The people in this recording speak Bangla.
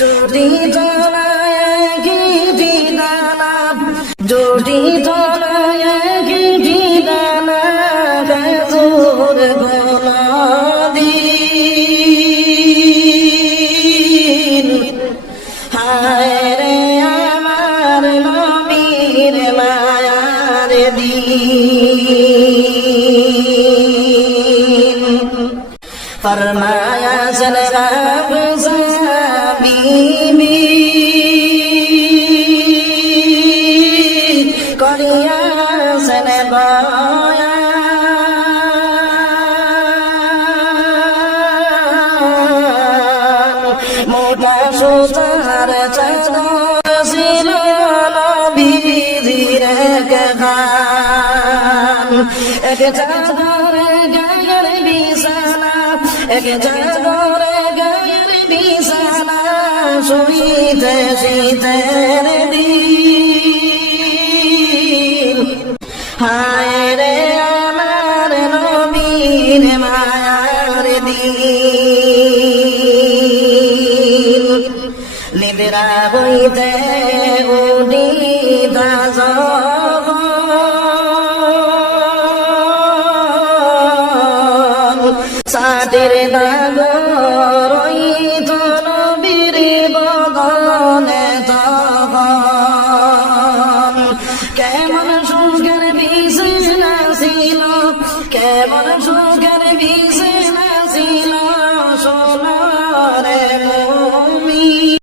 যদি জনায় গিরি দানা যদি জনায় গিরি দানা গজুর গোলাদিন হায় রে আমার নবীর মায়ার দিন ফরমায়া সলাম বিবি করিয়া সনে বয়া মোটা সুতার চাদর ছিল নবীজির গান এক চাদর গায়ের বিছানা এক চাদর গায়ের বিছানা শুইতে শীতের দিন হায় রে আমার নবীর মায়ার দিন নিদ্রা হইতে উঠিতা যখন সাটির